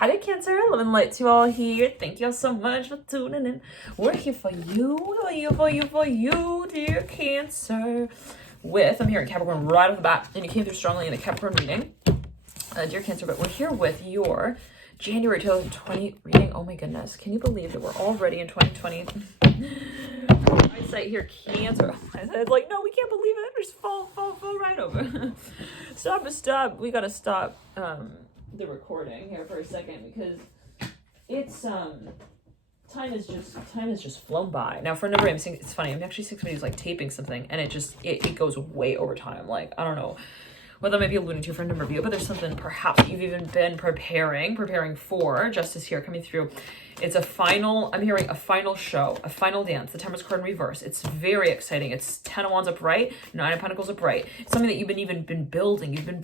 Hi there, Cancer. Love and light to you all here. Thank you all so much for tuning in. We're here for you, dear Cancer. I'm here in Capricorn right off the bat, and you came through strongly in the Capricorn reading, dear Cancer. But we're here with your January 2020 reading. Oh my goodness, can you believe that we're already in 2020? I say here, Cancer. I said, like, no, we can't believe it. Just fall right over. Stop. We gotta stop the recording here for a second because it's time has just flown by. Now for a number of reasons, it's funny. I'm actually seeing somebody's like taping something, and it goes way over time. Like, I don't know what that might be alluding to for a number of you, but there's something perhaps you've even been preparing for. Justice here coming through. It's I'm hearing a final show, a final dance. The Temperance card in reverse. It's very exciting. It's 10 of Wands upright, 9 of Pentacles upright. It's something that you've been building. You've been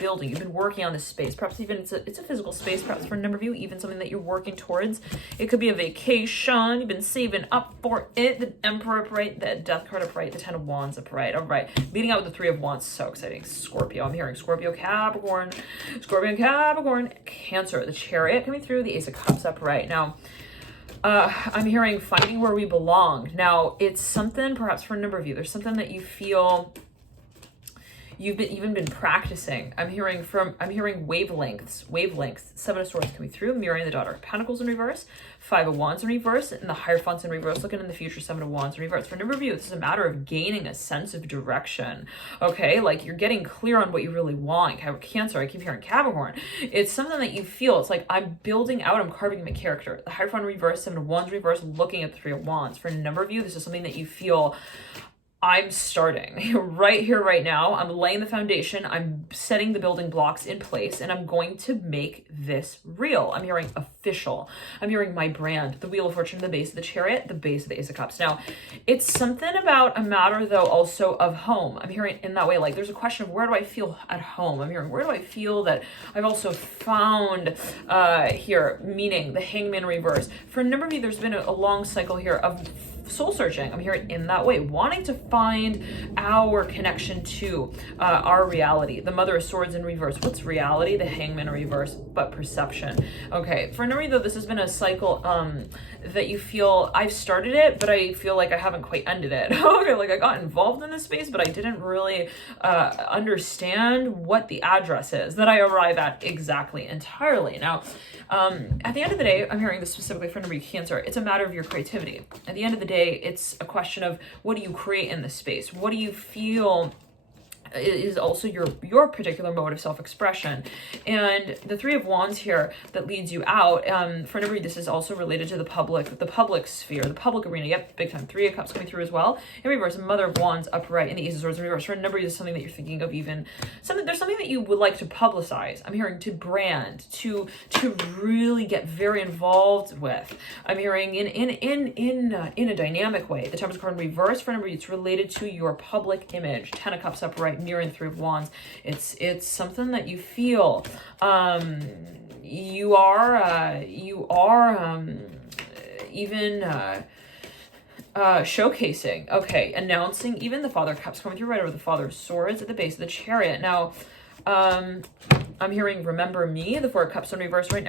working on this space. Perhaps even it's a physical space, perhaps for a number of you, even something that you're working towards. It could be a vacation. You've been saving up for it. The Emperor upright, the Death card upright, the 10 of Wands upright. All right. Leading out with the 3 of Wands. So exciting. Scorpio. I'm hearing Scorpio, Capricorn, Cancer. The Chariot coming through, the Ace of Cups upright. Now, I'm hearing finding where we belong. Now, it's something perhaps for a number of you. There's something that you feel you've been practicing. I'm hearing wavelengths. 7 of Swords coming through, mirroring the Daughter of Pentacles in reverse, 5 of Wands in reverse, and the Hierophants in reverse, looking in the future, 7 of Wands in reverse. For a number of you, this is a matter of gaining a sense of direction. Okay, like you're getting clear on what you really want. Cancer, I keep hearing Capricorn. It's something that you feel. It's like I'm building out, I'm carving my character. The Hierophant in reverse, 7 of Wands in reverse, looking at the 3 of Wands. For a number of you, this is something that you feel I'm starting right here, right now. I'm laying the foundation. I'm setting the building blocks in place, and I'm going to make this real. I'm hearing official. I'm hearing my brand, the Wheel of Fortune, the base of the Chariot, the base of the Ace of Cups. Now, it's something about a matter, though, also of home. I'm hearing in that way, like there's a question of where do I feel at home? I'm hearing where do I feel that I've also found here, meaning the Hangman reverse. For a number of you, there's been a long cycle here of soul searching. I'm hearing in that way, wanting to find our connection to our reality. The Mother of Swords in reverse. What's reality? The Hangman in reverse, but perception. Okay, for a number of you, though, this has been a cycle that you feel I've started it, but I feel like I haven't quite ended it. Okay, like I got involved in this space, but I didn't really understand what the address is that I arrive at exactly entirely. Now, at the end of the day, I'm hearing this specifically for a number of Cancer. It's a matter of your creativity. At the end of the day, it's a question of what do you create in this space? What do you feel is also your particular mode of self-expression? And the 3 of Wands here that leads you out, for a number of you, this is also related to the public sphere, the public arena. Yep, big time. 3 of Cups coming through as well. In reverse, Mother of Wands upright, and the Ace of Swords in reverse. For a number of you, this is something that you're thinking of, there's something that you would like to publicize. I'm hearing to brand, to really get very involved with. I'm hearing in a dynamic way. The Temperance card in reverse, for a number of you, it's related to your public image. 10 of Cups upright, mirroring 3 of Wands. It's something that you feel you are showcasing. Okay, announcing even the Father of Cups coming through right over the Father of Swords at the base of the Chariot. Now, I'm hearing remember me, the 4 of Cups in reverse, right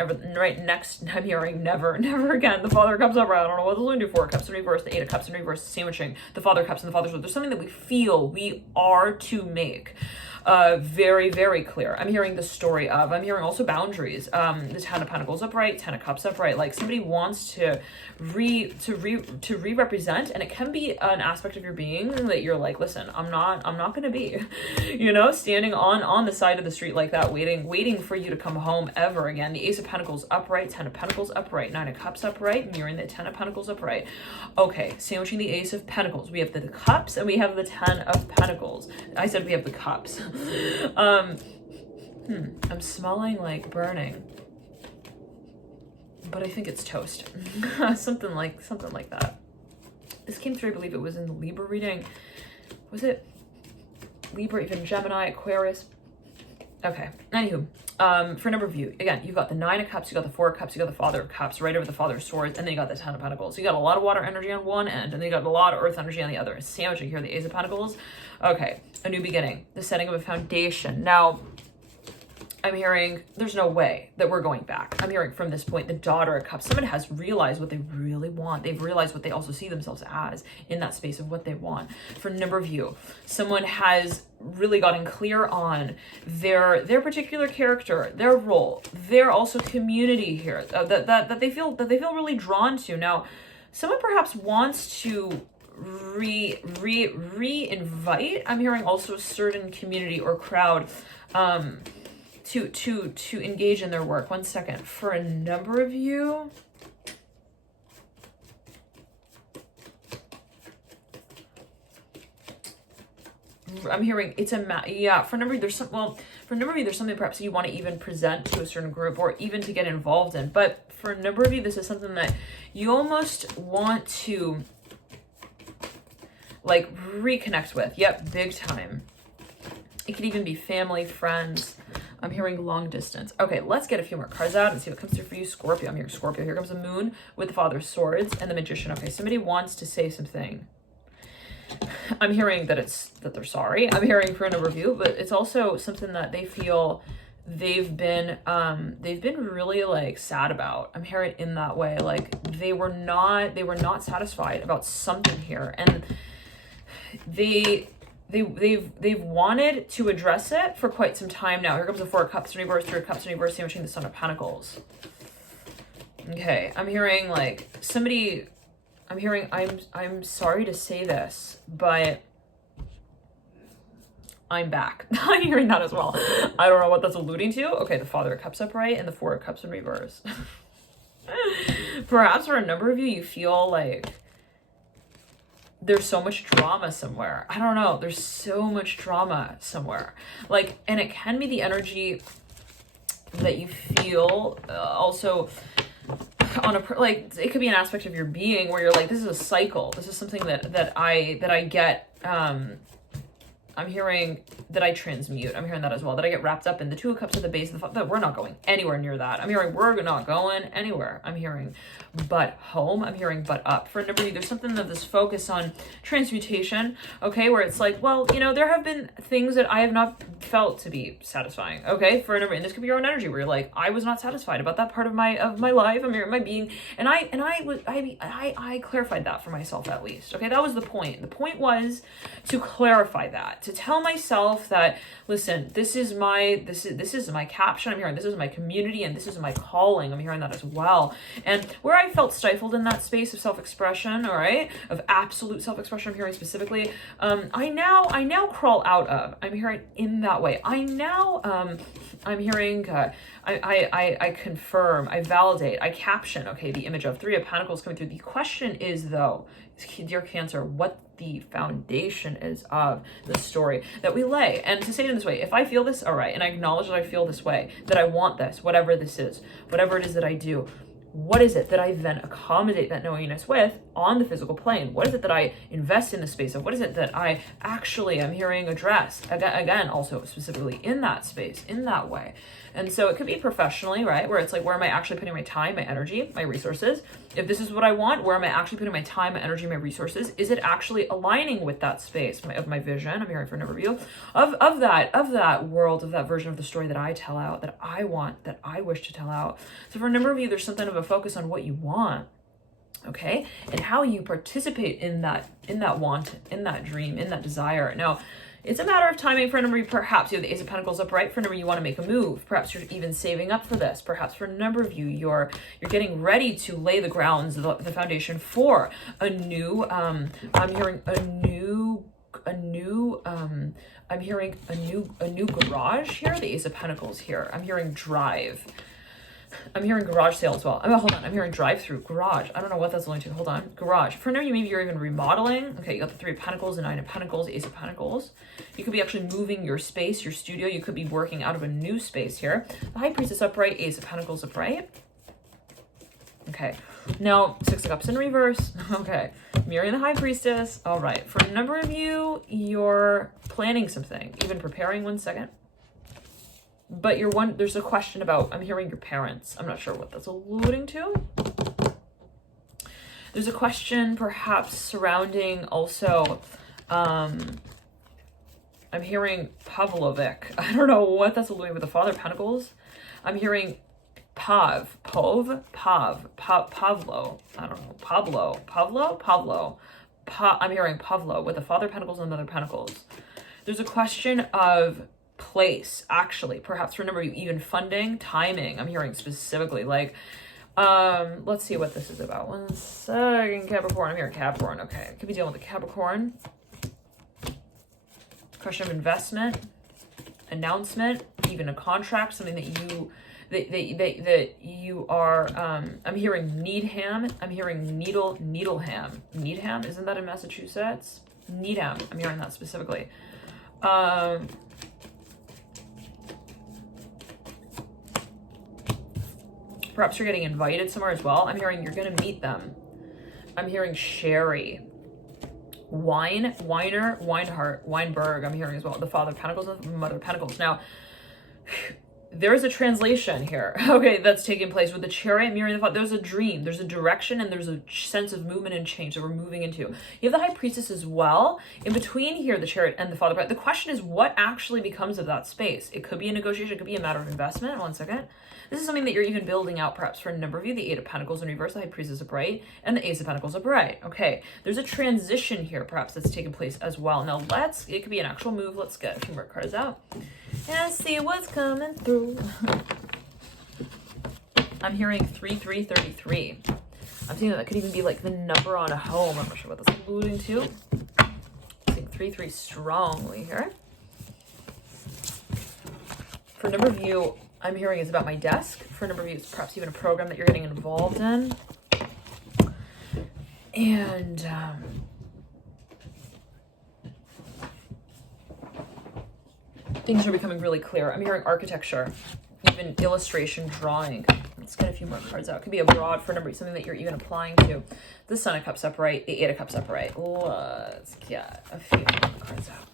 next. I'm hearing never again, the Father of Cups upright. I don't know what to learn to. 4 of Cups in reverse, the 8 of Cups in reverse, sandwiching the Father of Cups and the Father's Swords. There's something that we feel we are to make very, very clear. I'm hearing the story of, I'm hearing also boundaries. The 10 of Pentacles upright, 10 of Cups upright. Like somebody wants to re-represent, and it can be an aspect of your being that you're like, listen, I'm not gonna be, standing on the side of the street like that, waiting for you to come home ever again. The Ace of Pentacles upright, 10 of Pentacles upright, 9 of Cups upright, mirroring the 10 of Pentacles upright. Okay, sandwiching the Ace of Pentacles. We have the Cups and we have the 10 of Pentacles. I said we have the Cups. I'm smelling like burning, but I think it's toast. something like that. This came through, I believe it was in the Libra reading. Was it Libra, even Gemini, Aquarius? Okay, anywho, for a number of you, again, you've got the 9 of Cups, you got the 4 of Cups, you got the Father of Cups right over the Father of Swords, and then you got the 10 of Pentacles. So you got a lot of water energy on one end, and then you got a lot of earth energy on the other. Sandwiching here, the Ace of Pentacles. Okay, a new beginning, the setting of a foundation. Now, I'm hearing there's no way that we're going back. I'm hearing from this point, the Daughter of Cups, someone has realized what they really want. They've realized what they also see themselves as in that space of what they want. For a number of you, someone has really gotten clear on their particular character, their role, their also community here that they feel really drawn to. Now, someone perhaps wants to re-invite, I'm hearing also a certain community or crowd to engage in their work. One second. For a number of you, I'm hearing it's for a number of you, there's something perhaps you want to even present to a certain group or even to get involved in. But for a number of you, this is something that you almost want to like reconnect with. Yep, big time. It could even be family, friends. I'm hearing long distance. Okay, let's get a few more cards out and see what comes through for you, Scorpio. I'm hearing Scorpio. Here comes the Moon with the Father of Swords and the Magician. Okay, somebody wants to say something. I'm hearing that they're sorry. I'm hearing for a number of you, but it's also something that they feel they've been really like sad about. I'm hearing it in that way. Like they were not satisfied about something here, and they've wanted to address it for quite some time now. Here comes the Four of Cups in reverse, Three of Cups in reverse, sandwiching the Son of Pentacles. Okay, I'm hearing like somebody, I'm hearing, I'm sorry to say this, but I'm back. I'm hearing that as well. I don't know what that's alluding to. Okay, the Father of Cups upright and the Four of Cups in reverse. Perhaps for a number of you, you feel like there's so much drama somewhere. I don't know. There's so much drama somewhere. Like, and it can be the energy that you feel also on like, it could be an aspect of your being where you're like, this is a cycle. This is something that I get, I'm hearing that I transmute. I'm hearing that as well, that I get wrapped up in. The Two of Cups at the base of that we're not going anywhere near that. I'm hearing we're not going anywhere. I'm hearing but home. I'm hearing but up. For a number of you, there's something that this focus on transmutation, okay, where it's like, well, you know, there have been things that I have not felt to be satisfying, okay, for a number, and this could be your own energy where you're like, I was not satisfied about that part of my life. I'm hearing my being, and I clarified that for myself at least, okay. That was the point. The point was to clarify that, to tell myself that, listen, this is my caption. I'm hearing this is my community and this is my calling. I'm hearing that as well. And where I felt stifled in that space of self-expression, all right, of absolute self-expression, I'm hearing specifically, I now crawl out of. I'm hearing in that way. I'm hearing, I confirm, I validate, I caption, okay, the image of Three of Pentacles coming through. The question is, though, dear Cancer, what the foundation is of the story that we lay. And to say it in this way, if I feel this, all right, and I acknowledge that I feel this way, that I want this, whatever this is, whatever it is that I do, what is it that I then accommodate that knowingness with on the physical plane? What is it that I invest in the space of? What is it that I actually am hearing addressed? Again, also specifically in that space, in that way. And so it could be professionally, right? Where it's like, where am I actually putting my time, my energy, my resources? If this is what I want, where am I actually putting my time, my energy, my resources? Is it actually aligning with that space of my vision? I'm hearing for an overview of that world, of that version of the story that I tell out, that I want, that I wish to tell out. So for a number of you, there's something of a focus on what you want, okay? And how you participate in that want, in that dream, in that desire. Now, it's a matter of timing for a number of you. Perhaps you have the Ace of Pentacles upright. For a number of you, want to make a move. Perhaps you're even saving up for this. Perhaps for a number of you, you're getting ready to lay the grounds, the foundation for a new, I'm hearing a new garage here. The Ace of Pentacles here. I'm hearing drive. I'm hearing garage sale as well. Hold on. I'm hearing drive-through garage. I don't know what that's going to. Hold on. Garage. For now, maybe you're even remodeling. Okay, you got the Three of Pentacles, the Nine of Pentacles, Ace of Pentacles. You could be actually moving your space, your studio. You could be working out of a new space here. The High Priestess upright, Ace of Pentacles upright. Okay. Now, Six of Cups in reverse. Okay. Mirroring the High Priestess. All right. For a number of you, you're planning something, even preparing. One second. But there's a question about, I'm hearing your parents. I'm not sure what that's alluding to. There's a question perhaps surrounding also I'm hearing Pavlovic. I don't know what that's doing with the Father of Pentacles. I'm hearing Pavlo. I don't know. Pablo. I'm hearing Pavlo with the Father of Pentacles and the Mother of Pentacles. There's a question of place, actually, perhaps for a number of you, even funding, timing. I'm hearing specifically, like, let's see what this is about. 1 second, Capricorn. I'm hearing Capricorn. Okay, could be dealing with the Capricorn. Question of investment, announcement, even a contract, something that you are. I'm hearing Needham. I'm hearing Needleham. Needham, isn't that in Massachusetts? Needham. I'm hearing that specifically. Perhaps you're getting invited somewhere as well. I'm hearing you're going to meet them. I'm hearing Sherry. Weinberg, I'm hearing as well. The Father of Pentacles and the Mother of Pentacles. Now, there's a translation here, okay, that's taking place with the Chariot mirroring the Father. There's a dream, there's a direction, and there's a sense of movement and change that we're moving into. You have the High Priestess as well. In between here, the Chariot and the Father. The question is, what actually becomes of that space? It could be a negotiation, it could be a matter of investment. 1 second. This is something that you're even building out, perhaps for a number of you. The Eight of Pentacles in reverse, the High Priestess upright, and the Ace of Pentacles upright. Okay, there's a transition here, perhaps, that's taking place as well. Now, it could be an actual move. Let's get a few more cards out and see what's coming through. I'm hearing 3333. I'm seeing that could even be like the number on a home. I'm not sure what that's alluding to. I'm seeing 33 strongly here. For a number of you, I'm hearing is about my desk. For a number of you, it's perhaps even a program that you're getting involved in. And things are becoming really clear. I'm hearing architecture, even illustration, drawing. Let's get a few more cards out. It could be abroad for a number of something that you're even applying to. The Sun of Cups upright, the Eight of Cups upright. Let's get a few more cards out.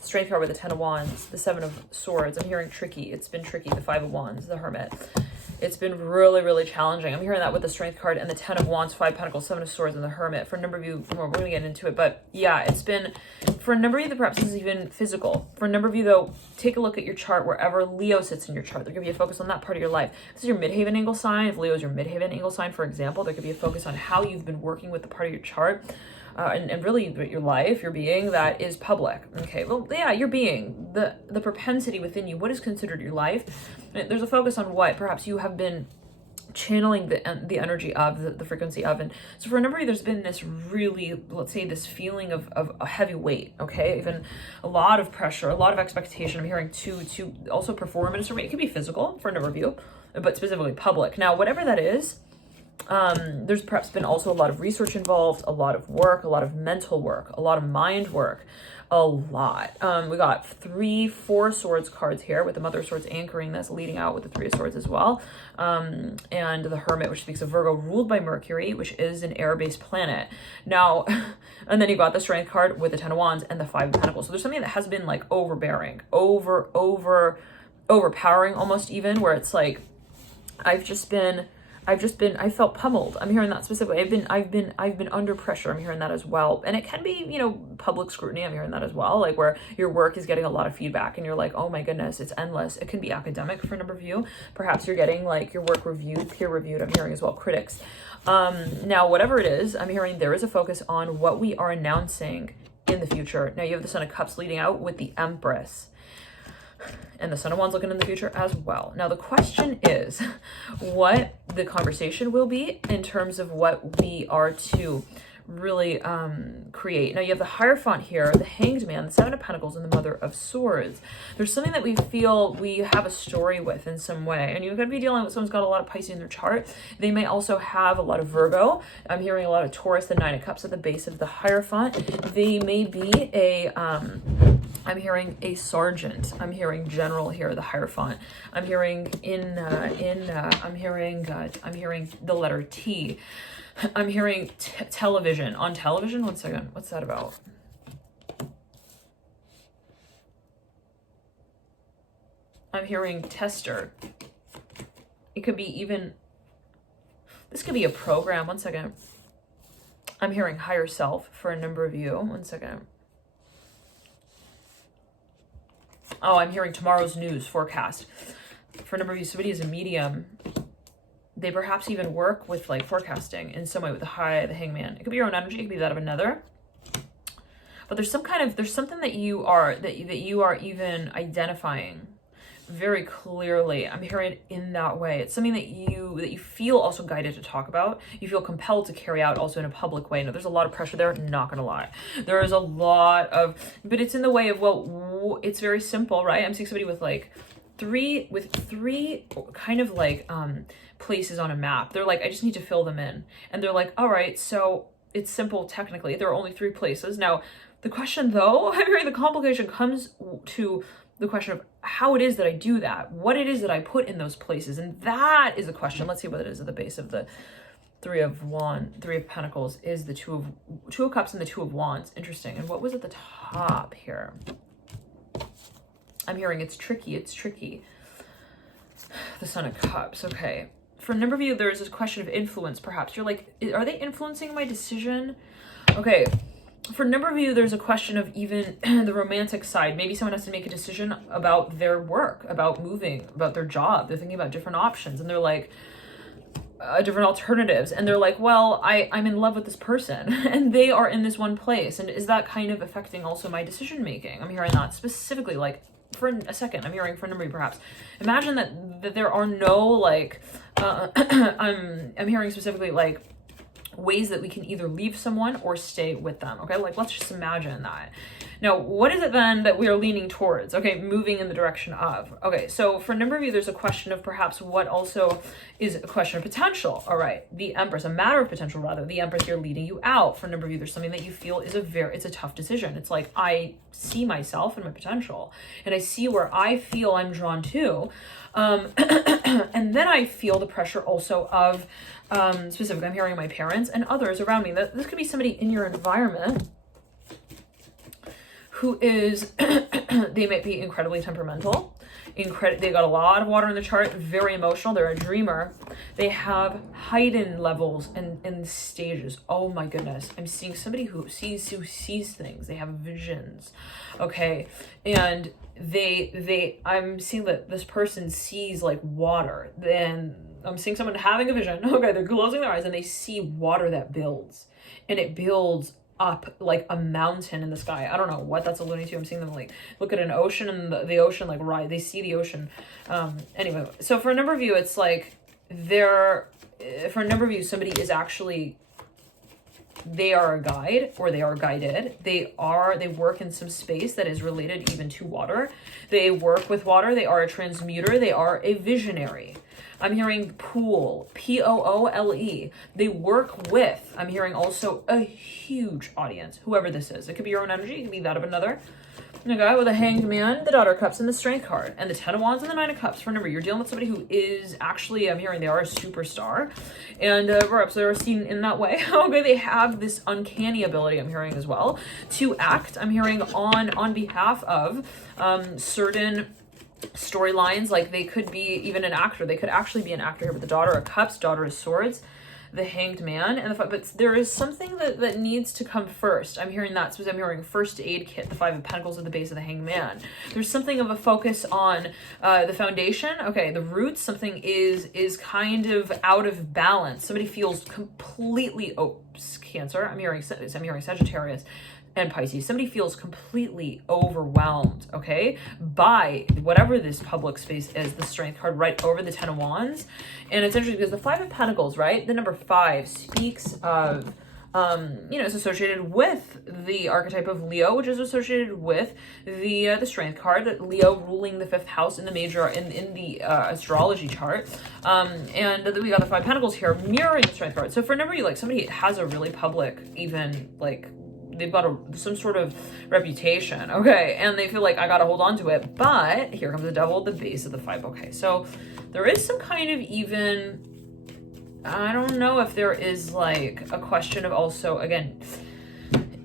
Strength card with the Ten of Wands, the Seven of Swords. I'm hearing tricky. It's been tricky. The Five of Wands, the Hermit. It's been really, really challenging. I'm hearing that with the Strength card and the Ten of Wands, Five of Pentacles, Seven of Swords, and the Hermit. For a number of you, well, we're going to get into it, but yeah, it's been, for a number of you, that perhaps this is even physical. For a number of you, though, take a look at your chart, wherever Leo sits in your chart. There could be a focus on that part of your life. This is your midhaven angle sign. If Leo is your midhaven angle sign, for example, there could be a focus on how you've been working with the part of your chart. And really your life, your being that is public. Okay, well, yeah, your being, the propensity within you, what is considered your life. There's a focus on what perhaps you have been channeling the energy of, the frequency of. And so for a number of you, there's been this really, let's say, this feeling of a heavy weight, okay? Even a lot of pressure, a lot of expectation. I'm hearing to also perform in a certain way. It could be physical for a number of you, but specifically public. Now, whatever that is, there's perhaps been also a lot of research involved, a lot of work, a lot of mental work, a lot of mind work, a lot. We got 4 swords cards here with the Mother of Swords anchoring this, leading out with the Three of Swords as well. And the Hermit, which speaks of Virgo, ruled by Mercury, which is an air-based planet. Now, and then you got the Strength card with the Ten of Wands and the Five of Pentacles. So there's something that has been like overbearing, overpowering almost, even, where it's like, I felt pummeled. I'm hearing that specifically. I've been under pressure. I'm hearing that as well. And it can be, public scrutiny. I'm hearing that as well. Like where your work is getting a lot of feedback and you're like, oh my goodness, it's endless. It can be academic for a number of you. Perhaps you're getting like your work reviewed, peer reviewed. I'm hearing as well, critics. Now, whatever it is, I'm hearing there is a focus on what we are announcing in the future. Now you have the Son of Cups leading out with the Empress. And the Son of Wands looking in the future as well. Now, the question is what the conversation will be in terms of what we are to really create. Now, you have the Hierophant here, the Hanged Man, the Seven of Pentacles, and the Mother of Swords. There's something that we feel we have a story with in some way. And you could be dealing with someone's got a lot of Pisces in their chart. They may also have a lot of Virgo. I'm hearing a lot of Taurus, the Nine of Cups at the base of the Hierophant. They may be I'm hearing a sergeant. I'm hearing general here, the Hierophant. I'm hearing I'm hearing the letter T. I'm hearing television. On television? 1 second. What's that about? I'm hearing tester. It could be even, this could be a program. 1 second. I'm hearing higher self for a number of you. 1 second. Oh, I'm hearing tomorrow's news forecast. For a number of you, somebody is a medium. They perhaps even work with like forecasting in some way with the hangman. It could be your own energy, it could be that of another. But there's something that you are even identifying very clearly. I'm hearing it in that way. It's something that you feel also guided to talk about. You feel compelled to carry out also in a public way. Now, there's a lot of pressure there, not gonna lie. There is a lot of, but it's in the way of, well, it's very simple, right? I'm seeing somebody with like three kind of like places on a map. They're like, I just need to fill them in. And they're like, all right, so it's simple technically. There are only 3 places. Now, the question though, I'm hearing the complication comes to the question of how it is that I do that, what it is that I put in those places. And that is a question. Let's see what it is at the base of the 3 of Pentacles is the Two of Cups and the 2 of Wands. Interesting. And what was at the top here? I'm hearing it's tricky. The Son of Cups. Okay. For a number of you, there's this question of influence, perhaps. You're like, are they influencing my decision? Okay. For a number of you, there's a question of even the romantic side. Maybe someone has to make a decision about their work, about moving, about their job. They're thinking about different options and they're like, different alternatives. And they're like, well, I'm in love with this person and they are in this one place. And is that kind of affecting also my decision making? I'm hearing that specifically, like, for a second, I'm hearing for a number of you perhaps. Imagine that there are no like, I'm hearing specifically like ways that we can either leave someone or stay with them. Okay, like let's just imagine that. Now, what is it then that we are leaning towards? Okay, moving in the direction of. Okay, so for a number of you, there's a question of perhaps what also is a question of potential. All right, the Empress, a matter of potential rather. The Empress here leading you out. For a number of you, there's something that you feel is it's a tough decision. It's like, I see myself and my potential, and I see where I feel I'm drawn to. And then I feel the pressure also of, specifically, I'm hearing my parents and others around me. That this could be somebody in your environment who is, they might be incredibly temperamental. They got a lot of water in the chart, very emotional. They're a dreamer. They have heightened levels and stages. Oh my goodness. I'm seeing somebody who sees things. They have visions. Okay. And I'm seeing that this person sees like water. Then I'm seeing someone having a vision. Okay. They're closing their eyes and they see water that builds, and it builds up like a mountain in the sky. I don't know what that's alluding to. I'm seeing them like look at an ocean and the ocean like ride. They see the ocean. Anyway, so for a number of you, it's like for a number of you, somebody is actually, they are a guide or they are guided. They work in some space that is related even to water. They work with water. They are a transmuter. They are a visionary. I'm hearing pool, Poole. They work with, I'm hearing also a huge audience, whoever this is. It could be your own energy. It could be that of another. And a guy with a Hanged Man, the Daughter of Cups, and the Strength card, and the 10 of Wands and the 9 of Cups. Remember, you're dealing with somebody who is actually, I'm hearing they are a superstar, and perhaps they're seen in that way. Okay, they have this uncanny ability, I'm hearing as well, to act. I'm hearing on behalf of certain storylines. Like they could be even an actor. They could actually be an actor here with the Daughter of Cups, Daughter of Swords, the Hanged Man, and but there is something that needs to come first. I'm hearing that. So I'm hearing first aid kit, the 5 of Pentacles at the base of the Hanged Man. There's something of a focus on the foundation. Okay, the roots. Something is kind of out of balance. Somebody feels completely Cancer. I'm hearing Sagittarius and Pisces. Somebody feels completely overwhelmed, okay, by whatever this public space is, the Strength card right over the 10 of Wands. And it's interesting because the 5 of Pentacles, right, the number 5 speaks of, it's associated with the archetype of Leo, which is associated with the Strength card, that Leo ruling the 5th house in the major, in the astrology chart. And we got the 5 Pentacles here mirroring the Strength card. So for a number of you, like somebody has a really public, even like, they've got some sort of reputation, okay, and they feel like I gotta hold on to it, but here comes the Devil at the base of the 5. Okay, so there is some kind of even, I don't know if there is like a question of also, again,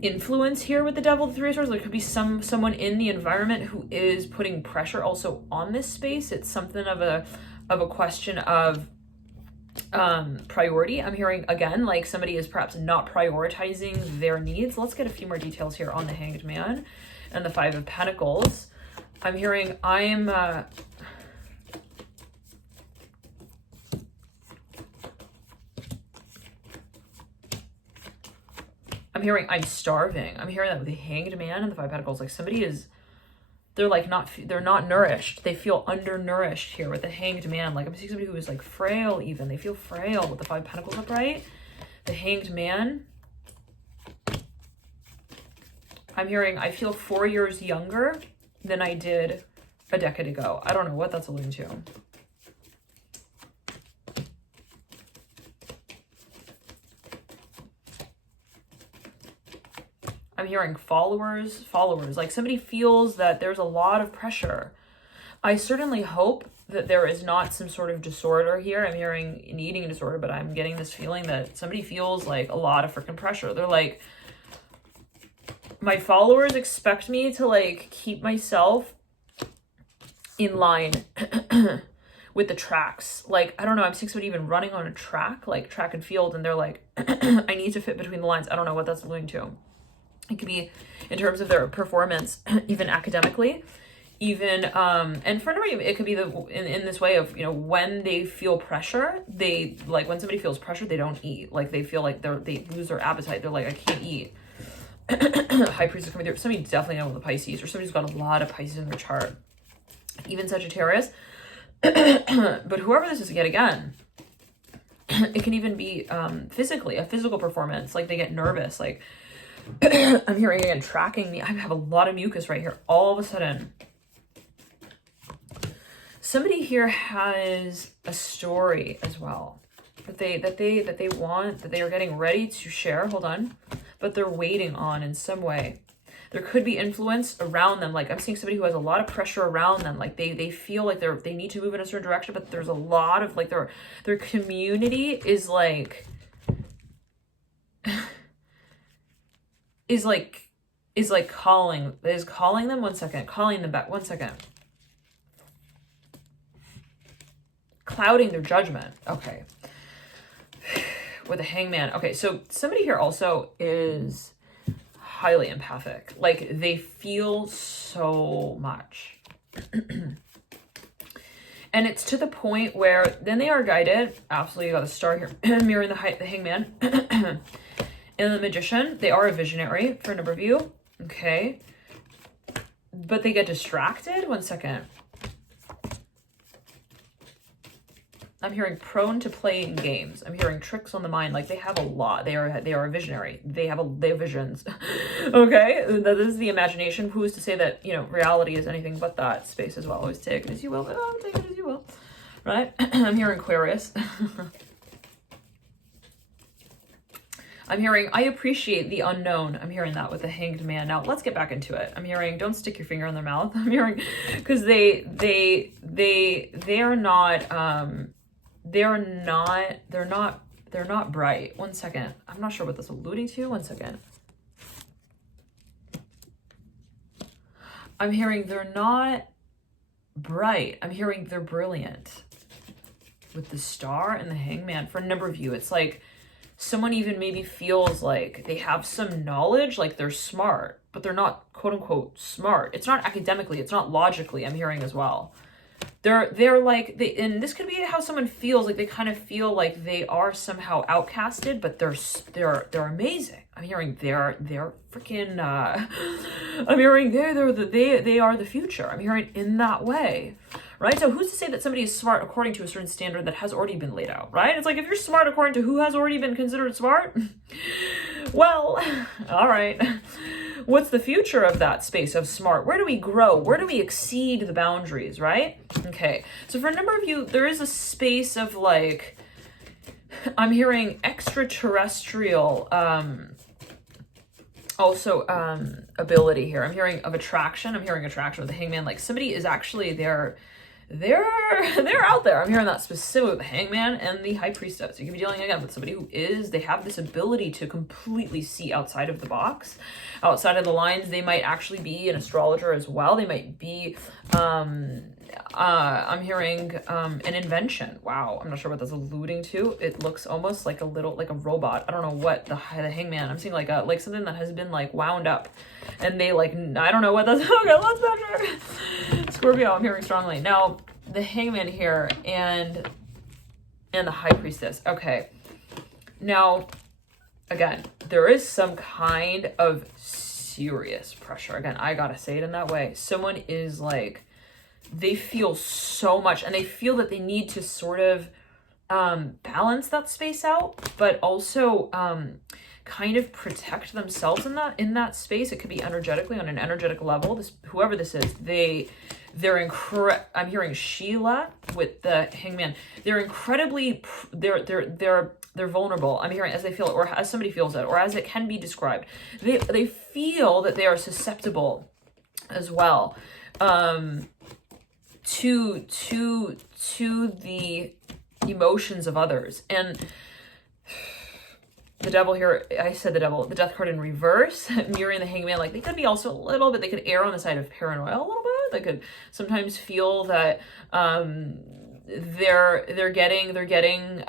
influence here with the Devil, the 3 of Swords. There could be someone in the environment who is putting pressure also on this space. It's something of a question of priority. I'm hearing again like somebody is perhaps not prioritizing their needs. Let's get a few more details here on the Hanged Man and the 5 of Pentacles. I'm hearing I'm hearing I'm starving. I'm hearing that with the Hanged Man and the Five of Pentacles. Like somebody is, they're like they're not nourished. They feel undernourished here with the Hanged Man. Like I'm seeing somebody who is like frail even. They feel frail with the Five of Pentacles upright. The Hanged Man. I'm hearing I feel 4 years younger than I did a decade ago. I don't know what that's alluding to. I'm hearing followers, like somebody feels that there's a lot of pressure. I certainly hope that there is not some sort of disorder here. I'm hearing an eating disorder, but I'm getting this feeling that somebody feels like a lot of freaking pressure. They're like, my followers expect me to like keep myself in line with the tracks. Like, I don't know, I'm seeing somebody even running on a track, like track and field, and they're like, I need to fit between the lines. I don't know what that's alluding to. It could be in terms of their performance, even academically, even, and for another, it could be in this way of, you know, when they feel pressure, they, like, when somebody feels pressure, they don't eat. Like, they feel like they lose their appetite. They're like, I can't eat. High Priestess coming through. Somebody definitely know the Pisces, or somebody's got a lot of Pisces in their chart. Even Sagittarius. But whoever this is, yet again, it can even be physically, a physical performance. Like, they get nervous, like, I'm hearing again, tracking me. I have a lot of mucus right here. All of a sudden, somebody here has a story as well that they want, that they are getting ready to share. Hold on, but they're waiting on in some way. There could be influence around them. Like I'm seeing somebody who has a lot of pressure around them. Like they feel like they need to move in a certain direction, but there's a lot of like their community is like. is calling them. One second, calling them back. 1 second. Clouding their judgment. Okay. With a Hangman. Okay, so somebody here also is highly empathic. Like they feel so much. And it's to the point where then they are guided. Absolutely, you got a star here. Mirroring the Hangman. And the Magician, they are a visionary for a number of you. Okay. But they get distracted. 1 second. I'm hearing prone to playing games. I'm hearing tricks on the mind. Like they have a lot. They are a visionary. They have visions. Okay. That is the imagination. Who is to say that, you know, reality is anything but that space as well. Always take it as you will. Take it as you will. Right. I'm hearing Aquarius. I'm hearing, I appreciate the unknown. I'm hearing that with the Hanged Man. Now, let's get back into it. I'm hearing, don't stick your finger in their mouth. I'm hearing, because they're not bright. 1 second. I'm not sure what this is alluding to. 1 second. I'm hearing they're not bright. I'm hearing they're brilliant. With the Star and the Hangman, for a number of you, it's like, someone even maybe feels like they have some knowledge, like they're smart, but they're not quote unquote smart. It's not academically, it's not logically, I'm hearing as well. They're like, and this could be how someone feels, like they kind of feel like they are somehow outcasted, but they're amazing. I'm hearing they're freaking, I'm hearing they are the future. I'm hearing in that way. Right? So who's to say that somebody is smart according to a certain standard that has already been laid out, right? It's like if you're smart according to who has already been considered smart, well, all right. What's the future of that space of smart? Where do we grow? Where do we exceed the boundaries, right? Okay. So for a number of you, there is a space of like, I'm hearing extraterrestrial, ability here. I'm hearing of attraction. I'm hearing attraction with the Hangman. Like somebody is actually there. they're out there. I'm hearing that specifically with the Hangman and the High Priestess. You can be dealing again with somebody who they have this ability to completely see outside of the box, outside of the lines. They might actually be an astrologer as well. They might be I'm hearing an invention. Wow, I'm not sure what that's alluding to. It looks almost like a robot. I don't know what the Hangman. I'm seeing like something that has been like wound up, and they I don't know what that's. Okay, let's measure. Scorpio, I'm hearing strongly now. The Hangman here and the High Priestess. Okay, now again, there is some kind of serious pressure. Again, I gotta say it in that way. Someone is like, they feel so much, and they feel that they need to sort of balance that space out, but also kind of protect themselves in that space. It could be energetically, on an energetic level. Whoever this is, I'm hearing Sheila with the Hangman. They're incredibly, they're vulnerable. I'm hearing as they feel it, or as somebody feels it, or as it can be described. They feel that they are susceptible as well to the emotions of others. And the Devil here, I said the Devil, the Death card in reverse, mirroring the Hangman. Like, they could be also a little bit, they could err on the side of paranoia a little bit. They could sometimes feel that they're getting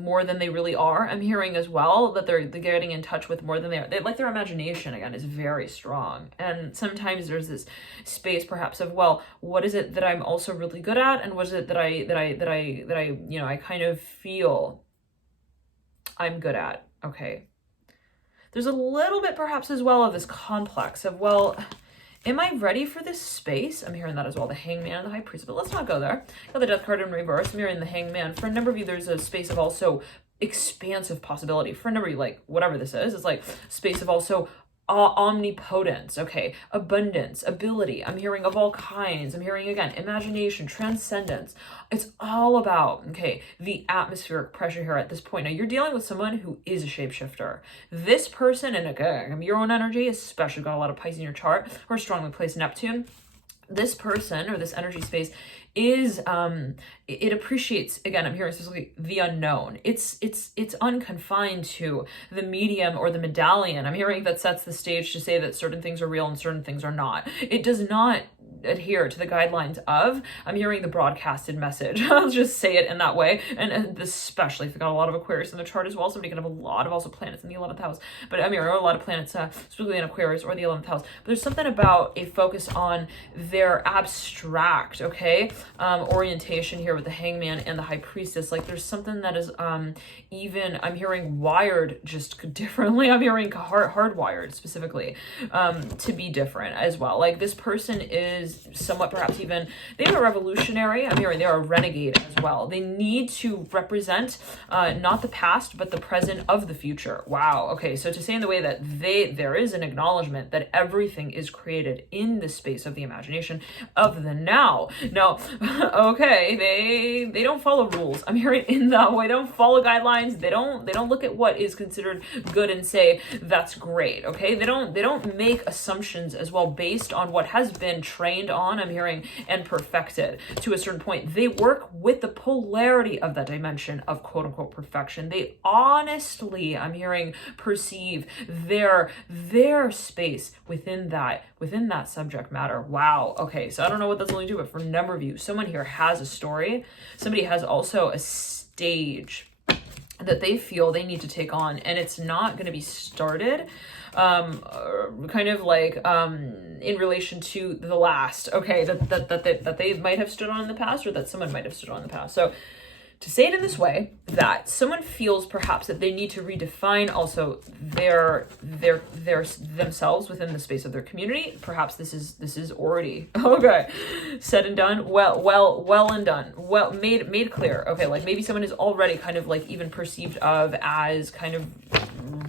more than they really are. I'm hearing as well that they're getting in touch with more than they are. Like, their imagination again is very strong, and sometimes there's this space perhaps of, well, what is it that I'm also really good at, and what is it that I kind of feel I'm good at. Okay, there's a little bit perhaps as well of this complex of, well, am I ready for this space? I'm hearing that as well, the Hangman and the High Priest, but let's not go there. Got the Death card in reverse, mirroring the Hangman. For a number of you, there's a space of also expansive possibility. For a number of you, like, whatever this is, it's like space of also omnipotence, okay, abundance, ability. I'm hearing of all kinds. I'm hearing again, imagination, transcendence. It's all about, okay, the atmospheric pressure here at this point. Now, you're dealing with someone who is a shapeshifter. This person, and again, your own energy, especially got a lot of Pisces in your chart, or strongly placed Neptune. This person or this energy space is it appreciates, again, I'm hearing specifically the unknown. It's unconfined to the medium or the medallion. I'm hearing that sets the stage to say that certain things are real and certain things are not. It does not adhere to the guidelines of, I'm hearing the broadcasted message. I'll just say it in that way. And especially if you've got a lot of Aquarius in the chart as well, somebody can have a lot of also planets in the 11th house. But I mean, or a lot of planets specifically in Aquarius or the 11th house. But there's something about a focus on their abstract, okay, orientation here with the Hangman and the High Priestess. Like, there's something that is even, I'm hearing wired just differently. I'm hearing hardwired specifically to be different as well. Like, this person is somewhat perhaps even, they are a revolutionary. I'm hearing they're a renegade as well. They need to represent not the past, but the present of the future. Wow. Okay. So to say in the way that there is an acknowledgement that everything is created in the space of the imagination of the now. Now, okay, they don't follow rules. I'm hearing in that way. They don't follow guidelines. They don't look at what is considered good and say that's great. Okay. They don't make assumptions as well based on what has been trained on, I'm hearing, and perfected to a certain point. They work with the polarity of that dimension of quote unquote perfection. They honestly, I'm hearing, perceive their space within that subject matter. Wow. Okay. So I don't know what that's going to do, but for a number of you, someone here has a story. Somebody has also a stage that they feel they need to take on, and it's not going to be started kind of like in relation to the last, okay, that they might have stood on in the past, or that someone might have stood on in the past. So to say it in this way, that someone feels perhaps that they need to redefine also their themselves within the space of their community. Perhaps this is already okay, said and done, well and done, well made clear. Okay, like maybe someone is already kind of like even perceived of as kind of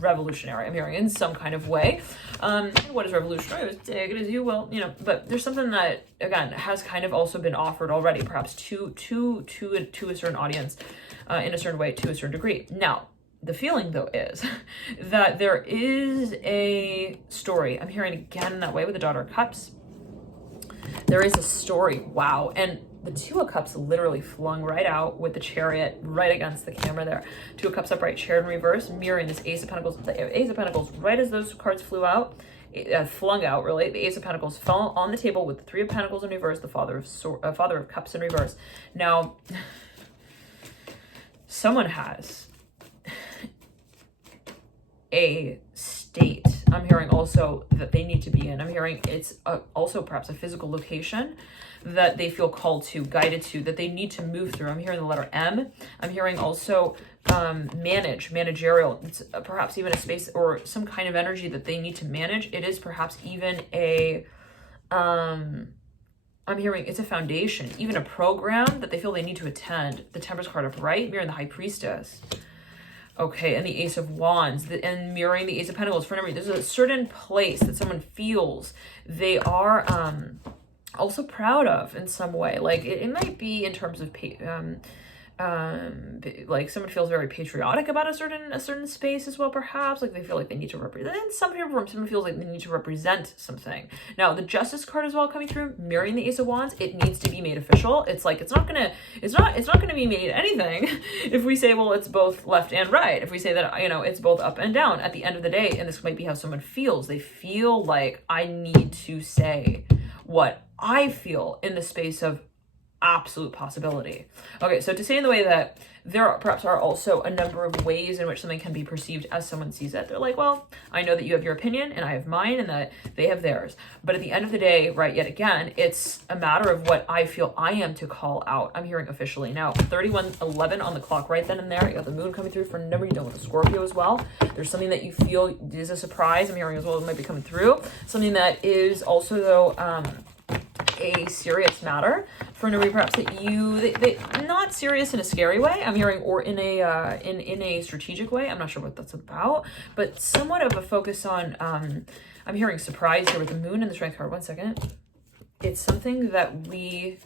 revolutionary, I'm hearing, in some kind of way. What is revolutionary? Take it as you will, but there's something that, again, has kind of also been offered already, perhaps to a certain audience, in a certain way, to a certain degree. Now, the feeling, though, is that there is a story. I'm hearing again that way with the Daughter of Cups. There is a story. Wow. And the Two of Cups literally flung right out with the Chariot right against the camera there. Two of Cups upright, Chariot in reverse, mirroring this Ace of Pentacles. The Ace of Pentacles, right as those cards flew out, flung out really, the Ace of Pentacles fell on the table with the Three of Pentacles in reverse, the Father of Cups in reverse. Now, someone has a state, I'm hearing also, that they need to be in. I'm hearing it's also perhaps a physical location that they feel called to, guided to, that they need to move through. I'm hearing the letter M. I'm hearing also managerial. It's perhaps even a space or some kind of energy that they need to manage. It is perhaps even a, I'm hearing it's a foundation, even a program that they feel they need to attend. The Temperance card upright, mirroring the High Priestess. Okay, and the Ace of Wands, and mirroring the Ace of Pentacles. For there's a certain place that someone feels they are also proud of in some way. Like it might be in terms of like someone feels very patriotic about a certain space as well, perhaps. Like they feel like they need to represent. And someone feels like they need to represent something. Now the Justice card as well coming through, mirroring the Ace of Wands. It needs to be made official. It's like it's not gonna be made anything if we say, well, it's both left and right. If we say that, you know, it's both up and down at the end of the day. And this might be how someone feels. They feel like I need to say what I feel in the space of absolute possibility. Okay, so to say in the way that there perhaps are also a number of ways in which something can be perceived as someone sees it. They're like, well, I know that you have your opinion and I have mine and that they have theirs. But at the end of the day, right, yet again, it's a matter of what I feel I am to call out. I'm hearing officially. Now, 31:11 on the clock right then and there. You got the moon coming through for a number. You know, with the Scorpio as well. There's something that you feel is a surprise. I'm hearing as well. It might be coming through. Something that is also, though, a serious matter for nobody, perhaps that they not serious in a scary way, I'm hearing, or in a in a strategic way. I'm not sure what that's about, but somewhat of a focus on I'm hearing surprise here with the moon and the Strength card. One second. It's something that we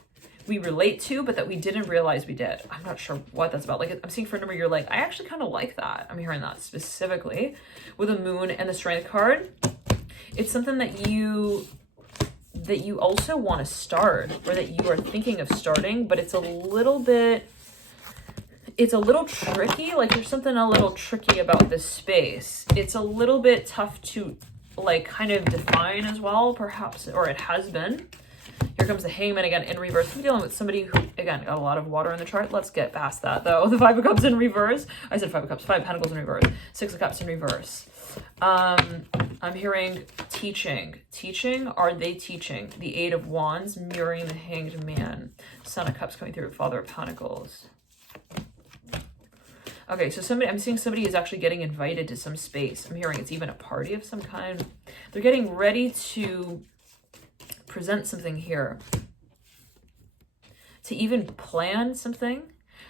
relate to, but that we didn't realize we did. I'm not sure what that's about. Like I'm seeing for a number, you're like, I actually kind of like that. I'm hearing that specifically with the moon and the Strength card. It's something that you also want to start, or that you are thinking of starting, but it's a little tricky. Like there's something a little tricky about this space. It's a little bit tough to like kind of define as well, perhaps, or it has been. Here comes the Hangman again in reverse. We're dealing with somebody who, again, got a lot of water in the chart. Let's get past that, though. The Five of Cups in reverse. I said Five of Cups. Five of Pentacles in reverse. Six of Cups in reverse. I'm hearing teaching. Teaching? Are they teaching? The Eight of Wands mirroring the Hanged Man. Son of Cups coming through. Father of Pentacles. Okay, so I'm seeing somebody is actually getting invited to some space. I'm hearing it's even a party of some kind. They're getting ready to present something here, to even plan something.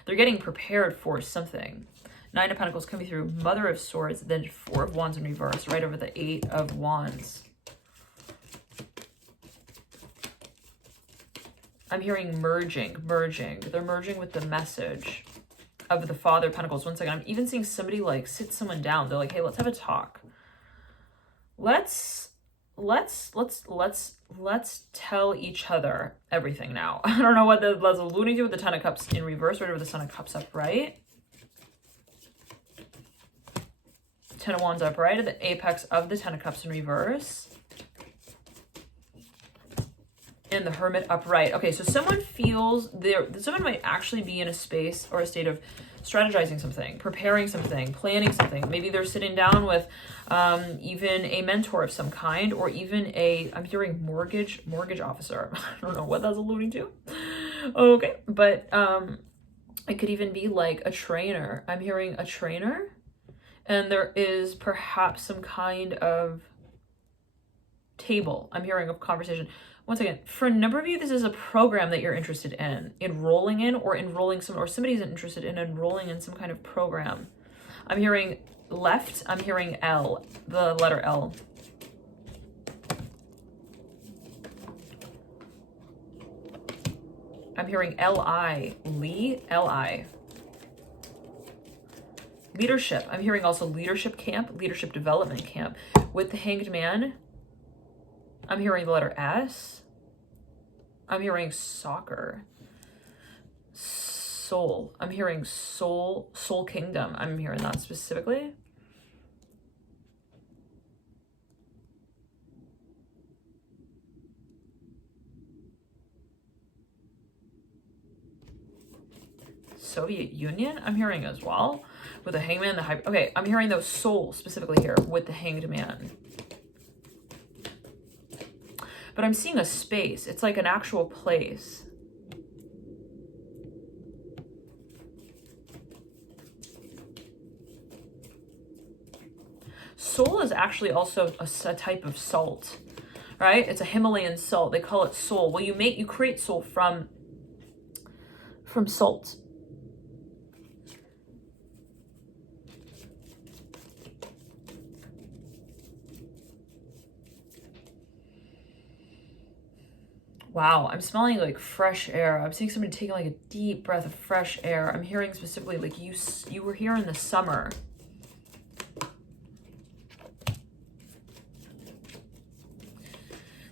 They're getting prepared for something. Nine of Pentacles coming through, Mother of Swords, then Four of Wands in reverse, right over the Eight of Wands. I'm hearing merging. They're merging with the message of the Father of Pentacles. One second, I'm even seeing somebody like sit someone down. They're like, hey, let's have a talk. Let's tell each other everything now. I don't know what that's alluding to with the Ten of Cups in reverse, right over the Son of Cups upright. Ten of Wands upright at the apex of the Ten of Cups in reverse. And the Hermit upright. Okay, so someone feels someone might actually be in a space or a state of strategizing something, preparing something, planning something. Maybe they're sitting down with even a mentor of some kind, or even I'm hearing mortgage officer. I don't know what that's alluding to. Okay, but it could even be like a trainer. I'm hearing a trainer, and there is perhaps some kind of table. I'm hearing a conversation. Once again, for a number of you, this is a program that you're interested in enrolling in, or enrolling or somebody's interested in enrolling in some kind of program. I'm hearing left. I'm hearing L, the letter L. I'm hearing L-I, L-I. Leadership. I'm hearing also leadership camp, leadership development camp. With the Hanged Man, I'm hearing the letter S. I'm hearing soccer. soul. I'm hearing soul kingdom. I'm hearing that specifically. Soviet Union, I'm hearing as well. With the hangman, the high... Okay, I'm hearing those soul specifically here with the hanged man. But I'm seeing a space. It's like an actual place. Soul is actually also a type of salt, right? It's a Himalayan salt. They call it soul. Well, you create soul from salt. Wow, I'm smelling like fresh air. I'm seeing somebody taking like a deep breath of fresh air. I'm hearing specifically like you were here in the summer.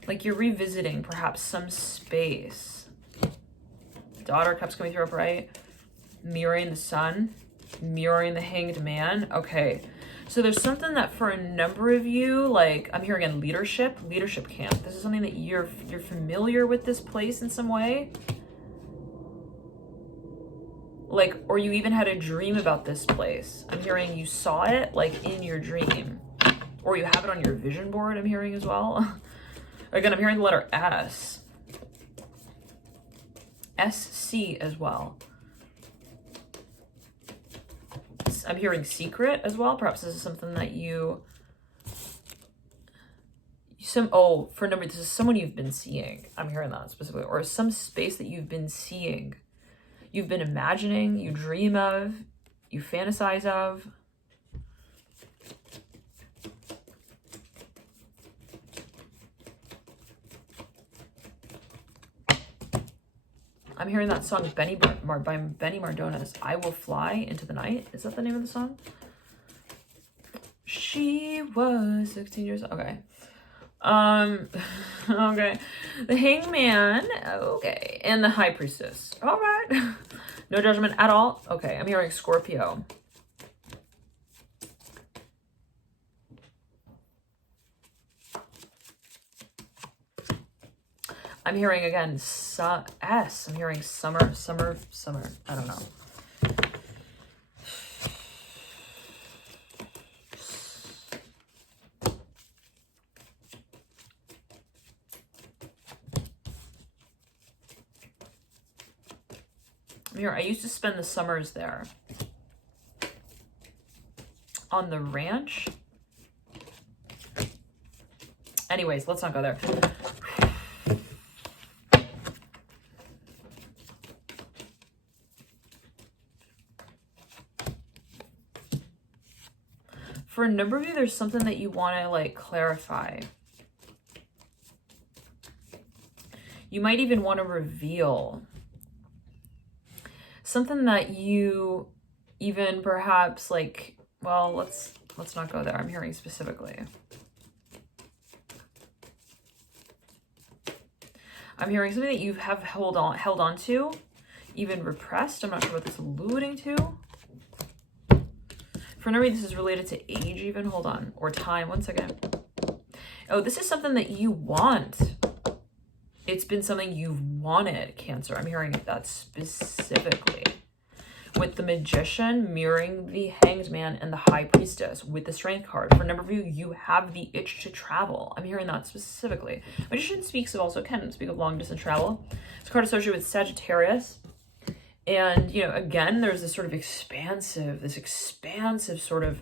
Like you're revisiting perhaps some space. Daughter Cups coming through upright. Mirroring the sun. Mirroring the hanged man. Okay. So there's something that for a number of you, like I'm hearing in leadership camp. This is something that you're familiar with this place in some way. Like, or you even had a dream about this place. I'm hearing you saw it like in your dream. Or you have it on your vision board, I'm hearing as well. Again, I'm hearing the letter S. SC as well. I'm hearing secret as well. Perhaps this is something that this is someone you've been seeing. I'm hearing that specifically. Or some space that you've been seeing. You've been imagining, you dream of, you fantasize of. I'm hearing that song by Benny Mardones, I Will Fly Into the Night. Is that the name of the song? She was 16 years old. Okay. Okay. The hangman. Okay. And the high priestess. All right. No judgment at all. Okay. I'm hearing Scorpio. I'm hearing again I'm hearing summer. I don't know. I used to spend the summers there. On the ranch. Anyways, let's not go there. For a number of you, there's something that you want to like clarify. You might even want to reveal something that you even perhaps like, well, let's not go there. I'm hearing specifically. I'm hearing something that you have held on to, even repressed. I'm not sure what this is alluding to. For no reason, this is related to age even. Hold on. Or time. One second. Oh, this is something that you want. It's been something you've wanted, Cancer. I'm hearing that specifically. With the Magician mirroring the Hanged Man and the High Priestess with the Strength card. For a number of you, you have the itch to travel. I'm hearing that specifically. Magician speaks of also can speak of long distance travel. It's a card associated with Sagittarius. And, you know, again, there's this sort of expansive sort of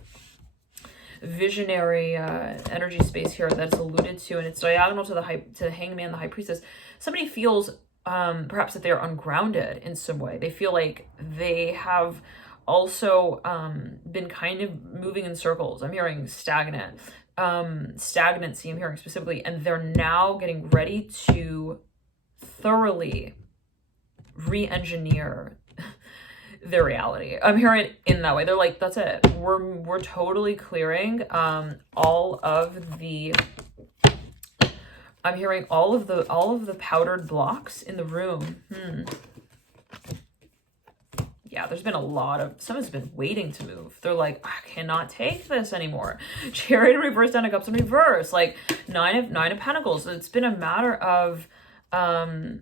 visionary energy space here that's alluded to, and it's diagonal to the Hanged Man, the High Priestess. Somebody feels perhaps that they're ungrounded in some way. They feel like they have also been kind of moving in circles. I'm hearing stagnant, stagnancy. I'm hearing specifically, and they're now getting ready to thoroughly re-engineer their reality. I'm hearing it in that way. They're like, that's it. We're totally clearing all of the I'm hearing all of the powdered blocks in the room. yeah, there's been a lot of, someone's been waiting to move. They're like, I cannot take this anymore. Chariot in reverse, Ten of Cups in reverse, like Nine of Pentacles. It's been a matter of, I'm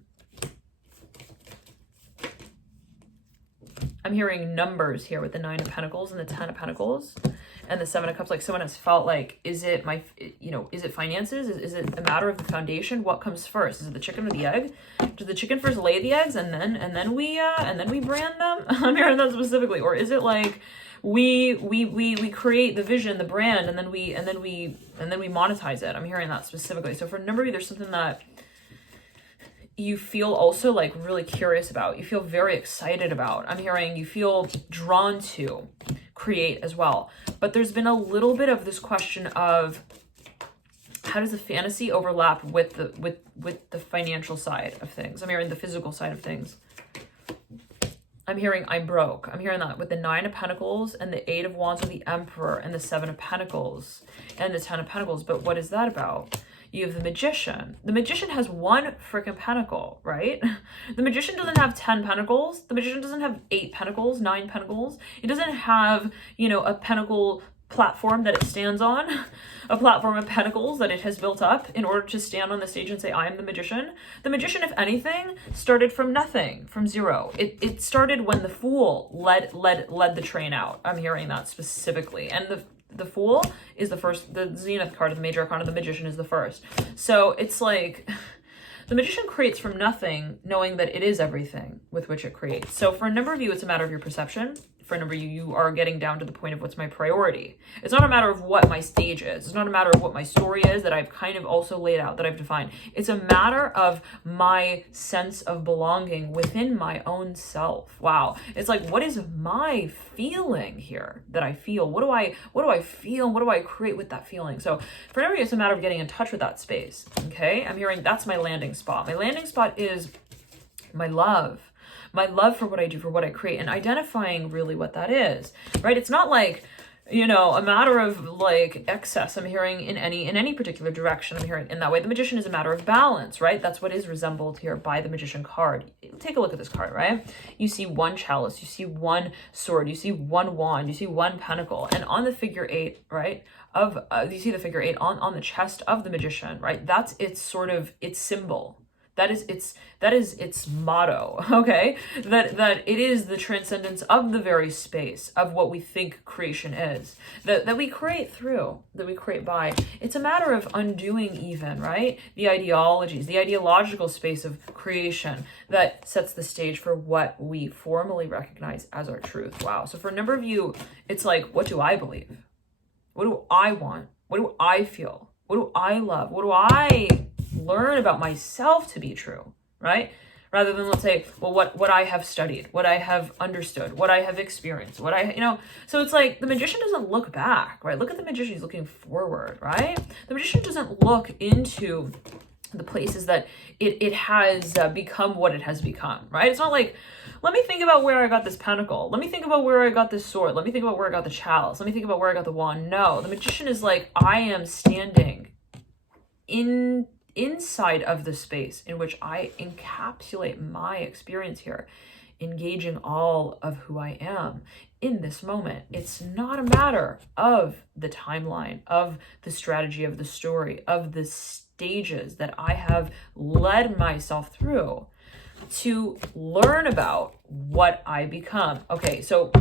hearing numbers here with the Nine of Pentacles and the Ten of Pentacles and the Seven of Cups. Like someone has felt like, is it my, you know, is it finances? Is it a matter of the foundation? What comes first? Is it the chicken or the egg? Does the chicken first lay the eggs and then we brand them? I'm hearing that specifically. Or is it like we create the vision, the brand, and then we monetize it? I'm hearing that specifically. So for a number of you, there's something that you feel also like really curious about. You feel very excited about. I'm hearing you feel drawn to create as well. But there's been a little bit of this question of how does the fantasy overlap with the financial side of things? I'm hearing the physical side of things. I'm hearing I'm broke. I'm hearing that with the Nine of Pentacles and the Eight of Wands with the Emperor and the Seven of Pentacles and the Ten of Pentacles. But what is that about? You have the Magician. The Magician has one freaking pentacle, right? The Magician doesn't have 10 pentacles. The Magician doesn't have 8 pentacles, 9 pentacles. It doesn't have, you know, a pentacle platform that it stands on, a platform of pentacles that it has built up in order to stand on the stage and say, I am the Magician. The Magician, if anything, started from nothing, from zero. It started when the Fool led the train out. I'm hearing that specifically. And the Fool is the first, the Zenith card of the Major Arcana, the Magician is the first. So it's like, the Magician creates from nothing, knowing that it is everything with which it creates. So for a number of you, it's a matter of your perception. For a number of you, you are getting down to the point of what's my priority. It's not a matter of what my stage is. It's not a matter of what my story is that I've kind of also laid out, that I've defined. It's a matter of my sense of belonging within my own self. Wow. It's like, what is my feeling here that I feel? What do I feel? What do I create with that feeling? So for a number of you, it's a matter of getting in touch with that space. Okay. I'm hearing that's my landing spot. My landing spot is my love for what I do, for what I create, and identifying really what that is, right? It's not like, you know, a matter of like excess. I'm hearing in any particular direction. I'm hearing in that way. The Magician is a matter of balance, right? That's what is resembled here by the Magician card. Take a look at this card, right? You see one chalice, you see one sword, you see one wand, you see one pentacle, and on the figure 8, right? You see the figure 8 on the chest of the Magician, right? That's its sort of its symbol. That is its motto, okay? That it is the transcendence of the very space of what we think creation is. That we create through, that we create by. It's a matter of undoing even, right? The ideologies, the ideological space of creation that sets the stage for what we formally recognize as our truth. Wow. So for a number of you, it's like, what do I believe? What do I want? What do I feel? What do I love? What do I learn about myself to be true, right? Rather than, let's say, well, what I have studied, what I have understood, what I have experienced, what I, you know, so it's like the Magician doesn't look back, right? Look at the Magician, he's looking forward, right? The Magician doesn't look into the places that it has become what it has become, right? It's not like, let me think about where I got this pentacle. Let me think about where I got this sword. Let me think about where I got the chalice. Let me think about where I got the wand. No, the Magician is like, I am standing inside of the space in which I encapsulate my experience here, engaging all of who I am in this moment. It's not a matter of the timeline, of the strategy, of the story, of the stages that I have led myself through to learn about what I become. Okay, so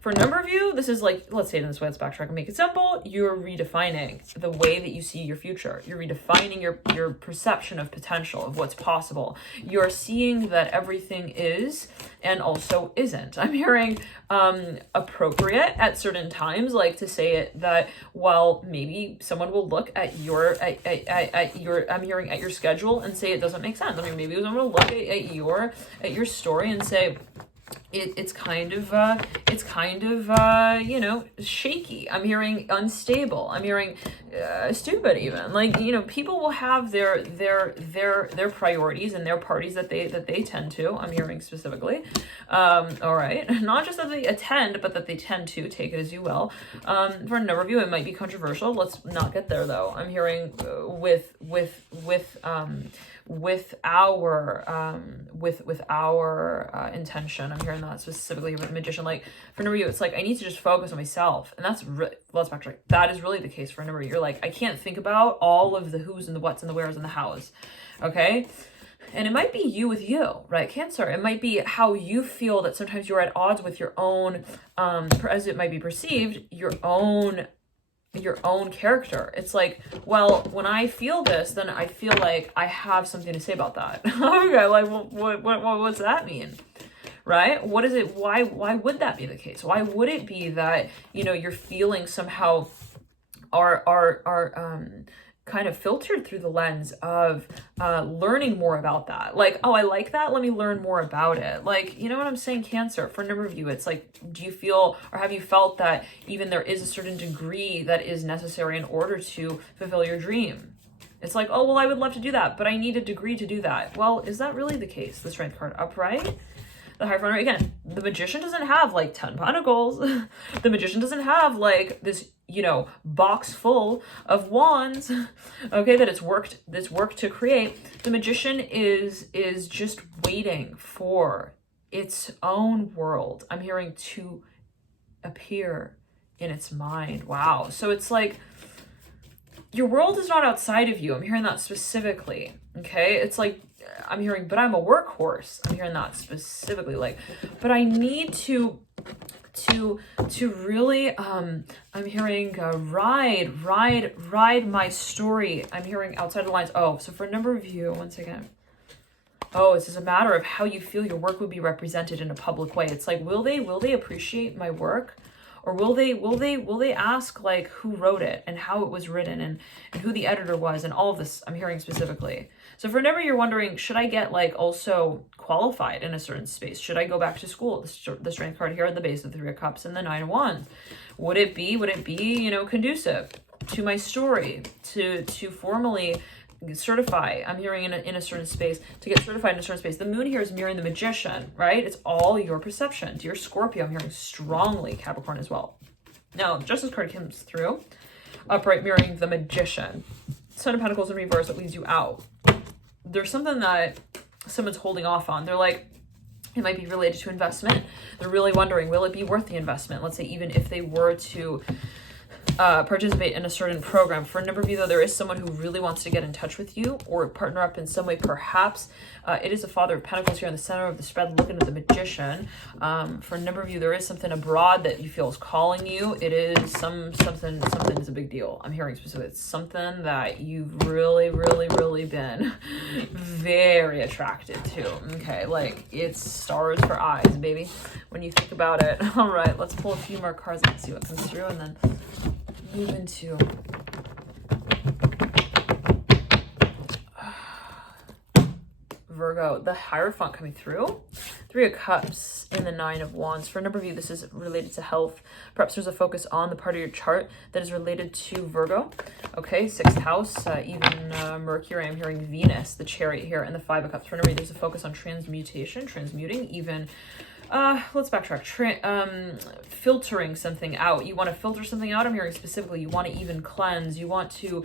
for a number of you, this is like, let's say it in this way, let's backtrack and make it simple. You're redefining the way that you see your future. You're redefining your perception of potential, of what's possible. You're that everything is and also isn't. I'm hearing appropriate at certain times, like to say it that, well, maybe someone will look at your I'm hearing at your schedule and say it doesn't make sense. I mean, maybe someone will look at your story and say, it's kind of you know, shaky. I'm hearing unstable. I'm hearing stupid even. Like, you know, people will have their priorities and their parties that they tend to. I'm hearing specifically. All right, not just that they attend, but that they tend to. Take it as you will. For a number of you, it might be controversial. Let's not get there though. I'm hearing with our intention. I'm hearing hearing that specifically with the Magician. Like for a number of you, it's like, I need to just focus on myself. And that's let's backtrack. That is really the case for a number of you. You're like, I can't think about all of the who's and the what's and the where's and the how's. Okay. And it might be you with you, right? Cancer. It might be how you feel that sometimes you're at odds with your own, as it might be perceived, your own character. It's like, well, when I feel this, then I feel like I have something to say about that. Okay, like, what's that mean? Right? What is it? Why would that be the case? Why would it be that, you know, your feelings somehow are kind of filtered through the lens of learning more about that? Like, oh, I like that, let me learn more about it. Like, you know what I'm saying, Cancer? For a number of you, it's like, do you feel, or have you felt that even there is a certain degree that is necessary in order to fulfill your dream? It's like, oh, well, I would love to do that, but I need a degree to do that. Well, is that really the case? The Strength card upright. The Hierophant, again, the Magician doesn't have like 10 pentacles. The Magician doesn't have like this, you know, box full of wands, okay, that it's worked to create. The Magician is just waiting for its own world, I'm hearing, to appear in its mind. Wow. So it's like, your world is not outside of you. I'm hearing that specifically. Okay. It's like, I'm hearing, but I'm a workhorse. I'm hearing that specifically. Like, but I need to really, I'm hearing ride my story. I'm hearing outside the lines. Oh, so for a number of you, once again, oh, it's just a matter of how you feel your work would be represented in a public way. It's like, will they appreciate my work? Or will they ask like who wrote it and how it was written and who the editor was and all of this, I'm hearing specifically. So for whenever you're wondering, should I get like also qualified in a certain space? Should I go back to school? The Strength card here at the base of the Three of Cups and the Nine of Wands. Would it be, you know, conducive to my story to formally certify? I'm hearing in a certain space, to get certified in a certain space. The Moon here is mirroring the Magician, right? It's all your perception. Dear Scorpio, I'm hearing strongly Capricorn as well. Now, Justice card comes through, upright, mirroring the Magician. Son of Pentacles in reverse, that leads you out. There's something that someone's holding off on. They're like, it might be related to investment. They're really wondering, will it be worth the investment? Let's say even if they were to participate in a certain program. For a number of you, though, there is someone who really wants to get in touch with you or partner up in some way. Perhaps it is a Father of Pentacles here in the center of the spread, looking at the Magician. For a number of you, there is something abroad that you feel is calling you. It is something is a big deal. I'm hearing specifically. It's something that you've really been very attracted to. Okay, like it's stars for eyes, baby, when you think about it. All right, let's pull a few more cards and see what comes through, and then move into Virgo. The Hierophant coming through. Three of Cups and the Nine of Wands. For a number of you, this is related to health. Perhaps there's a focus on the part of your chart that is related to Virgo. Okay, sixth house, even Mercury. I'm hearing Venus, the Chariot here, and the Five of Cups. For a number of you, there's a focus on transmutation, transmuting, even let's backtrack. Filtering something out. You want to filter something out. I'm hearing specifically, you want to even cleanse. You want to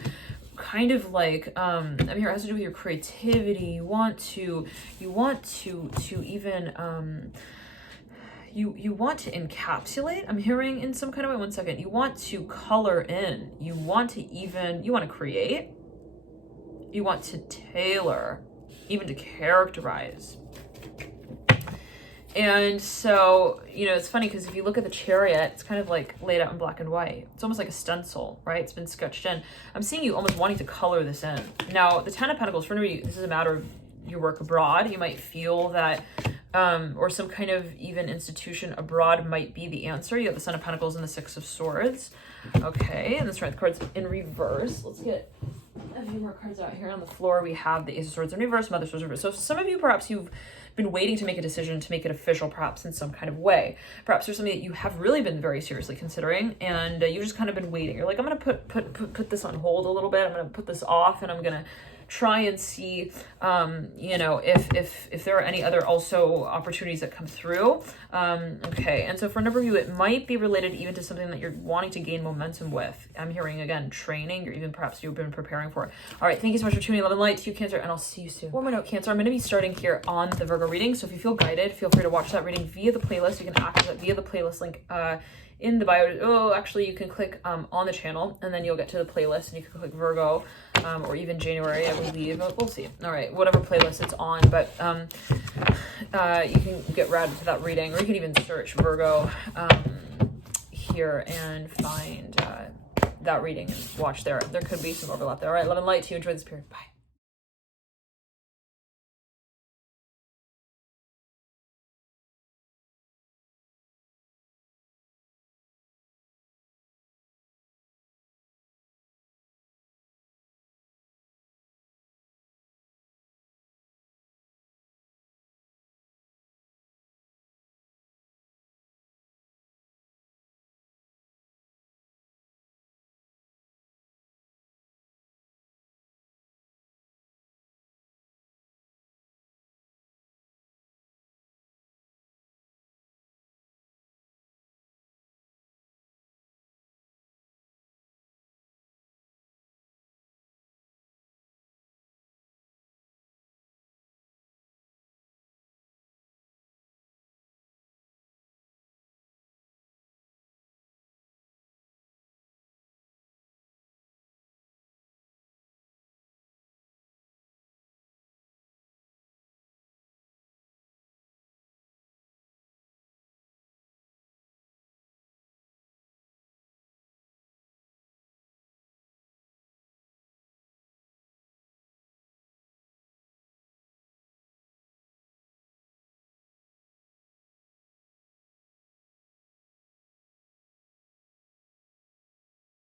kind of like, I'm here, it has to do with your creativity. You want to even, you want to encapsulate. I'm hearing in some kind of way, one second. You want to color in. You want to create. You want to tailor, even to characterize. And so, you know, it's funny because if you look at the Chariot, it's kind of like laid out in black and white. It's almost like a stencil, right? It's been sketched in. I'm seeing you almost wanting to color this in. Now, the Ten of Pentacles, for me, this is a matter of your work abroad. You might feel that, or some kind of even institution abroad might be the answer. You have the Son of Pentacles and the Six of Swords. Okay, and the Strength card's in reverse. Let's get a few more cards out here on the floor. We have the Ace of Swords in reverse, Mother Swords in reverse. So some of you, perhaps you've been waiting to make a decision, to make it official, perhaps in some kind of way. Perhaps there's something that you have really been very seriously considering, and you've just kind of been waiting. You're like, I'm going to put this on hold a little bit. I'm going to put this off, and I'm going to try and see, you know, if there are any other also opportunities that come through. Okay, and so for a number of you, it might be related even to something that you're wanting to gain momentum with. I'm hearing, again, training, or even perhaps you've been preparing for it. All right, thank you so much for tuning in. Love and light to you, Cancer, and I'll see you soon. One more note, Cancer, I'm going to be starting here on the Virgo reading, so if you feel guided, feel free to watch that reading via the playlist. You can access it via the playlist link in the bio. Oh, actually, you can click on the channel, and then you'll get to the playlist, and you can click Virgo, or even January, I believe. We'll see. All right, whatever playlist it's on, but you can get routed to that reading, or you can even search Virgo here and find that reading and watch there. There could be some overlap there. All right, love and light to you. Enjoy this period. Bye.